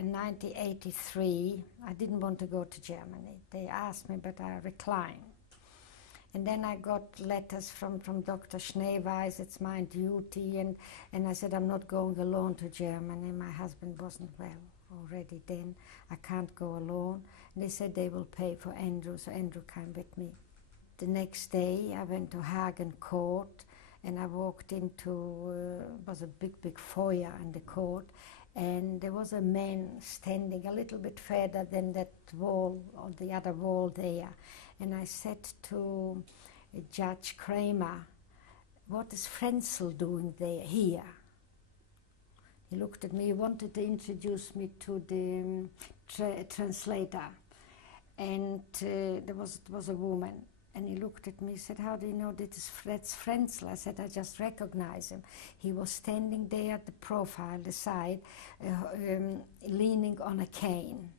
in 1983, I didn't want to go to Germany. They asked me, but I declined. And then I got letters from Dr. Schneeweiss, it's my duty, and I said, I'm not going alone to Germany. My husband wasn't well already then. I can't go alone. And they said they will pay for Andrew, so Andrew came with me. The next day I went to Hagen Court, and I walked into, was a big foyer in the court, and there was a man standing a little bit further than that wall, or the other wall there. And I said to Judge Kramer, what is Frenzel doing there, here? He looked at me, he wanted to introduce me to the translator. And there was a woman. And he looked at me and said, how do you know that's Frenzel? I said, I just recognize him. He was standing there at the profile, the side, leaning on a cane.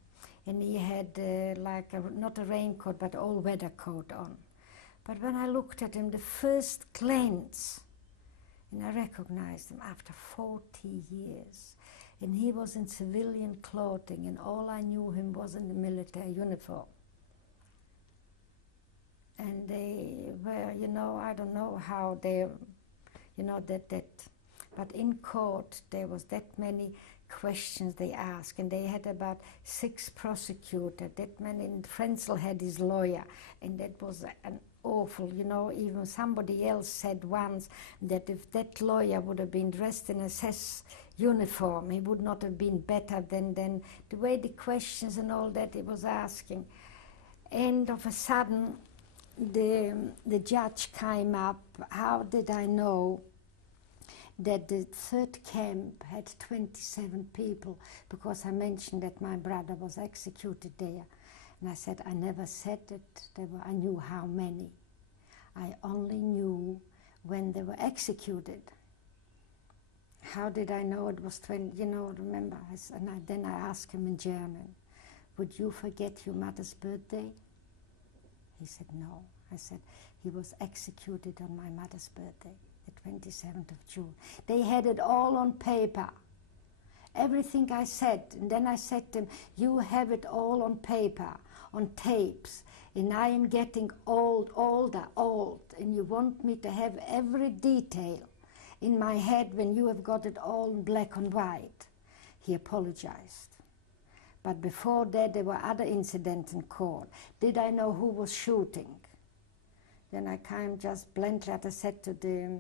And he had not a raincoat, but all-weather coat on. But when I looked at him, the first glance, and I recognized him after 40 years. And he was in civilian clothing, and all I knew him was in the military uniform. And they were, I don't know how they, but in court there was that many questions they asked, and they had about 6 prosecutors, that many, and Frenzel had his lawyer, and that was an awful, even somebody else said once that if that lawyer would have been dressed in a SS uniform, he would not have been better than the way the questions and all that he was asking. And of a sudden, the judge came up. How did I know that the third camp had 27 people? Because I mentioned that my brother was executed there. And I said, I never said that I knew how many. I only knew when they were executed. How did I know it was 20? Remember? Then I asked him in German, would you forget your mother's birthday? He said, no. I said, he was executed on my mother's birthday, the 27th of June. They had it all on paper. Everything I said. And then I said to him, you have it all on paper, on tapes. And I am getting old, and you want me to have every detail in my head when you have got it all in black and white. He apologized. But before that, there were other incidents in court. Did I know who was shooting? Then I came just bluntly, I said to the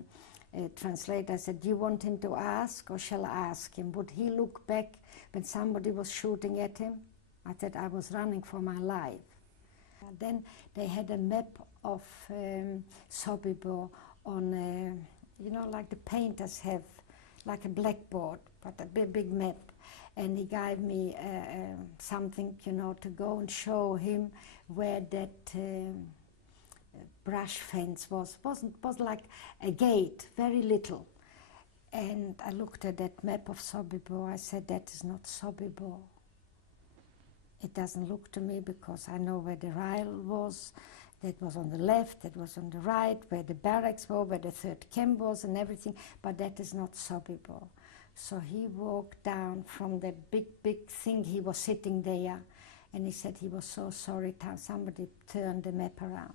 translator, I said, do you want him to ask, or shall I ask him? Would he look back when somebody was shooting at him? I said, I was running for my life. Then they had a map of Sobibor on, like the painters have, like a blackboard, but a big map. And he gave me something, to go and show him where that brush fence was. Was like a gate, very little. And I looked at that map of Sobibor. I said, that is not Sobibor. It doesn't look to me, because I know where the rail was. That was on the left, that was on the right, where the barracks were, where the third camp was and everything. But that is not Sobibor. So he walked down from the big thing. He was sitting there, and he said he was so sorry somebody turned the map around.